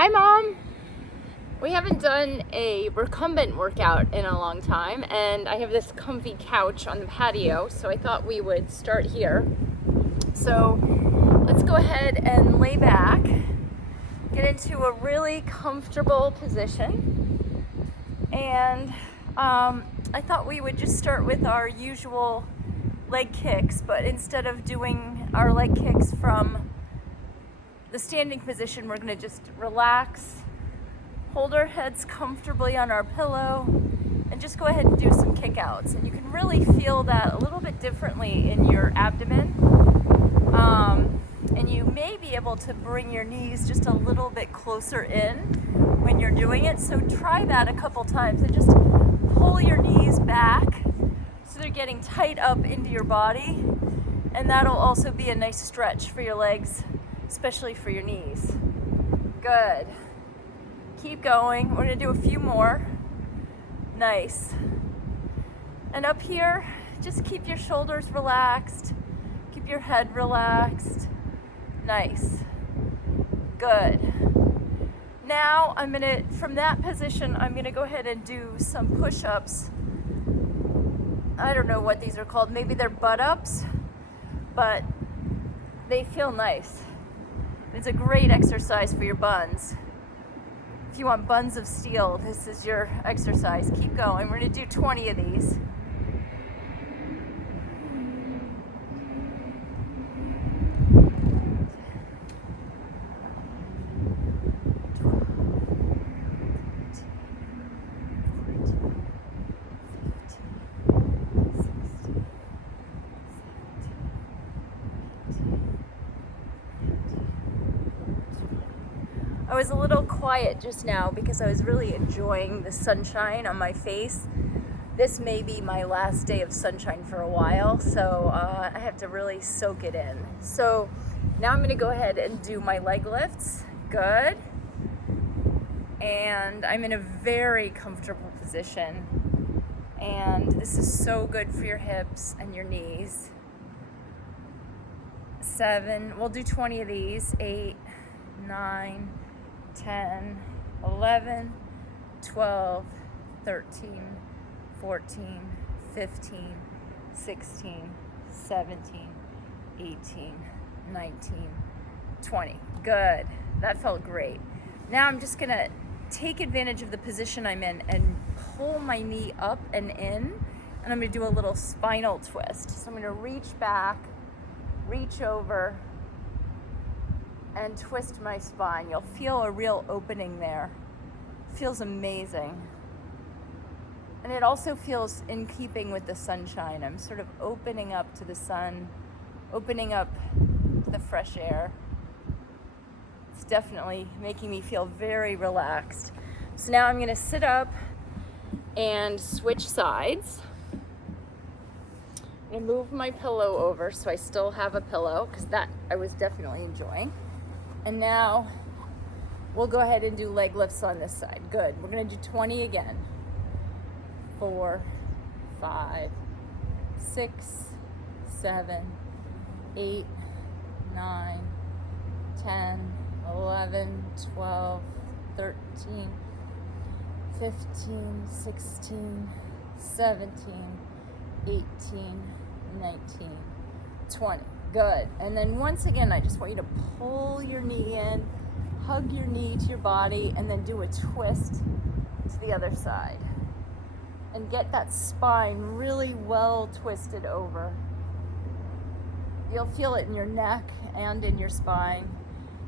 Hi, Mom. We haven't done a recumbent workout in a long time, and I have this comfy couch on the patio, so I thought we would start here. So let's go ahead and lay back, get into a really comfortable position, and I thought we would just start with our usual leg kicks, but instead of doing our leg kicks from the standing position, we're going to just relax, hold our heads comfortably on our pillow, and just go ahead and do some kickouts. And you can really feel that a little bit differently in your abdomen. And you may be able to bring your knees just a little bit closer in when you're doing it. So try that a couple times and just pull your knees back so they're getting tight up into your body. And that'll also be a nice stretch for your legs, especially for your knees. Good. Keep going. We're going to do a few more. Nice. And up here, just keep your shoulders relaxed. Keep your head relaxed. Nice. Good. Now from that position, I'm going to go ahead and do some push-ups. I don't know what these are called. Maybe they're butt-ups, but they feel nice. It's a great exercise for your buns. If you want buns of steel, this is your exercise. Keep going. We're going to do 20 of these. I was a little quiet just now because I was really enjoying the sunshine on my face. This may be my last day of sunshine for a while, so I have to really soak it in. So now I'm going to go ahead and do my leg lifts. Good. And I'm in a very comfortable position. And this is so good for your hips and your knees. 7, we'll do 20 of these. 8, 9, 10, 11, 12, 13, 14, 15, 16, 17, 18, 19, 20. Good. That felt great. Now I'm just going to take advantage of the position I'm in and pull my knee up and in, and I'm going to do a little spinal twist. So I'm going to reach back, reach over, and twist my spine. You'll feel a real opening there. It feels amazing. And it also feels in keeping with the sunshine. I'm sort of opening up to the sun, opening up to the fresh air. It's definitely making me feel very relaxed. So now I'm going to sit up and switch sides. I'm going to move my pillow over so I still have a pillow, because that I was definitely enjoying. And now we'll go ahead and do leg lifts on this side. Good. We're going to do 20 again. 4, 5, 6, 7, 8, 9, 10, 11, 12, 13, 15, 16, 17, 18, 19, 20. Good. And then once again, I just want you to pull your knee in, hug your knee to your body, and then do a twist to the other side. And get that spine really well twisted over. You'll feel it in your neck and in your spine.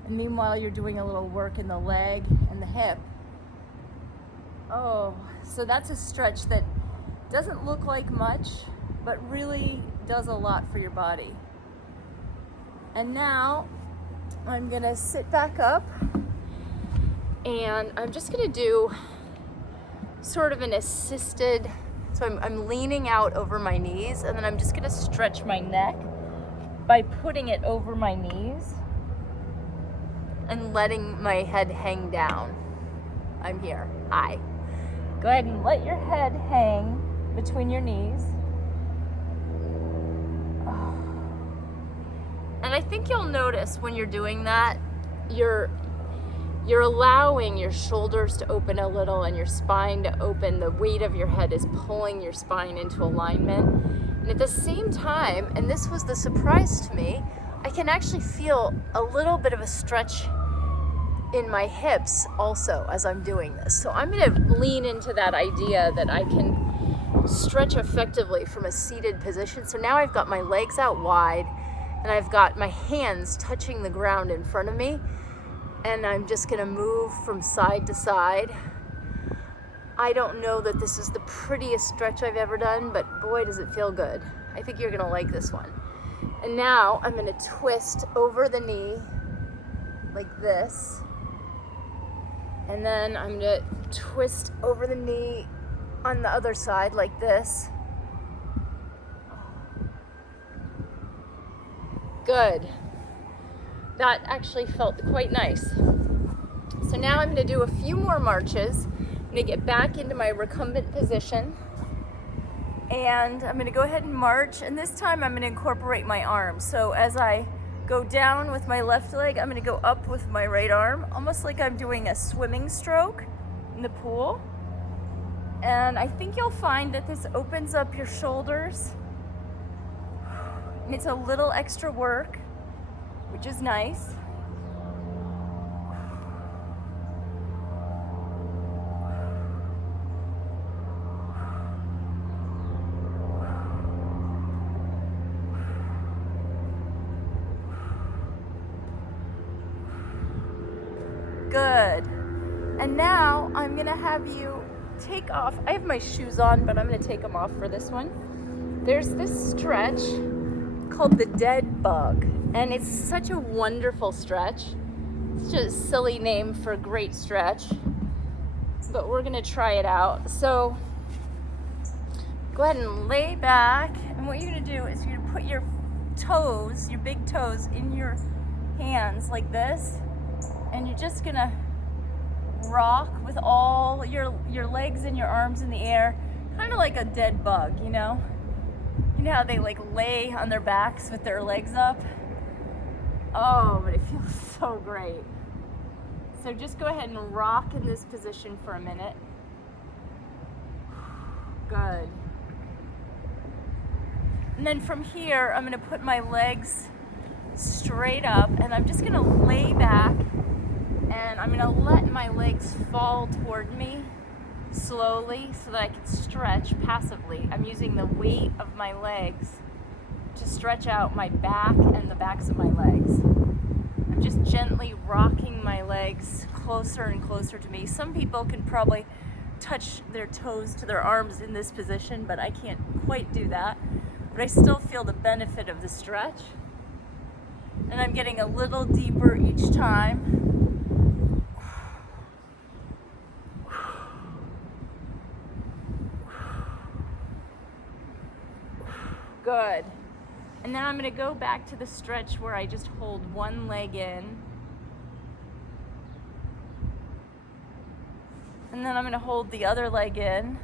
And meanwhile, you're doing a little work in the leg and the hip. Oh, so that's a stretch that doesn't look like much, but really does a lot for your body. And now I'm going to sit back up, and I'm just going to do sort of an assisted, so I'm leaning out over my knees, and then I'm just going to stretch my neck by putting it over my knees and letting my head hang down. I'm here. Hi. Go ahead and let your head hang between your knees. And I think you'll notice when you're doing that, you're allowing your shoulders to open a little and your spine to open. The weight of your head is pulling your spine into alignment. And at the same time, and this was the surprise to me, I can actually feel a little bit of a stretch in my hips also as I'm doing this. So I'm going to lean into that idea that I can stretch effectively from a seated position. So now I've got my legs out wide and I've got my hands touching the ground in front of me, and I'm just going to move from side to side. I don't know that this is the prettiest stretch I've ever done, but boy, does it feel good. I think you're going to like this one. And now I'm going to twist over the knee like this. And then I'm going to twist over the knee on the other side like this. Good. That actually felt quite nice. So now I'm going to do a few more marches. I'm going to get back into my recumbent position. And I'm going to go ahead and march. And this time I'm going to incorporate my arms. So as I go down with my left leg, I'm going to go up with my right arm, almost like I'm doing a swimming stroke in the pool. And I think you'll find that this opens up your shoulders. And it's a little extra work, which is nice. Good. And now I'm gonna have you take off. I have my shoes on, but I'm gonna take them off for this one. There's this stretch called the dead bug, and it's such a wonderful stretch. It's just a silly name for a great stretch, but we're gonna try it out. So go ahead and lay back, and what you're gonna do is you're gonna put your toes, your big toes, in your hands like this, and you're just gonna rock with all your legs and your arms in the air, kind of like a dead bug, you know? You know how they like lay on their backs with their legs up? Oh, but it feels so great. So just go ahead and rock in this position for a minute. Good. And then from here, I'm gonna put my legs straight up, and I'm just gonna lay back, and I'm gonna let my legs fall toward me slowly so that I can stretch passively. I'm using the weight of my legs to stretch out my back and the backs of my legs. I'm just gently rocking my legs closer and closer to me. Some people can probably touch their toes to their arms in this position, but I can't quite do that. But I still feel the benefit of the stretch. And I'm getting a little deeper each time. Good. And then I'm going to go back to the stretch where I just hold one leg in. And then I'm going to hold the other leg in.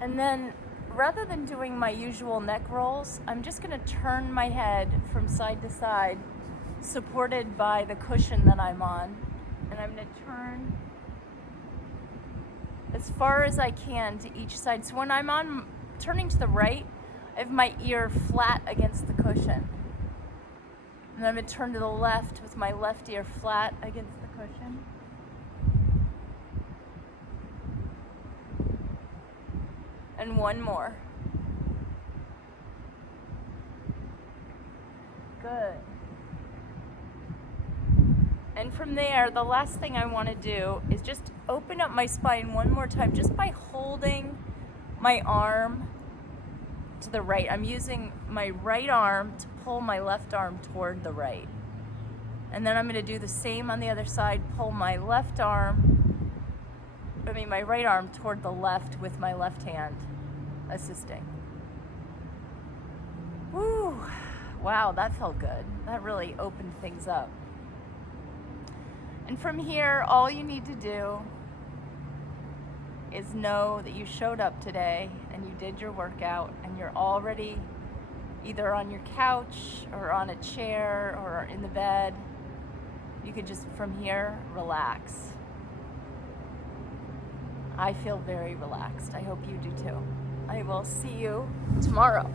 And then rather than doing my usual neck rolls, I'm just going to turn my head from side to side, supported by the cushion that I'm on. And I'm going to turn as far as I can to each side. So when I'm turning to the right, I have my ear flat against the cushion. And I'm going to turn to the left with my left ear flat against the cushion. And one more. Good. And from there, the last thing I want to do is just open up my spine one more time just by holding my arm to the right. I'm using my right arm to pull my left arm toward the right. And then I'm going to do the same on the other side, pull my right arm toward the left with my left hand assisting. Woo! Wow, that felt good. That really opened things up. And from here, all you need to do is know that you showed up today and you did your workout and you're already either on your couch or on a chair or in the bed. You could just from here relax. I feel very relaxed. I hope you do too. I will see you tomorrow.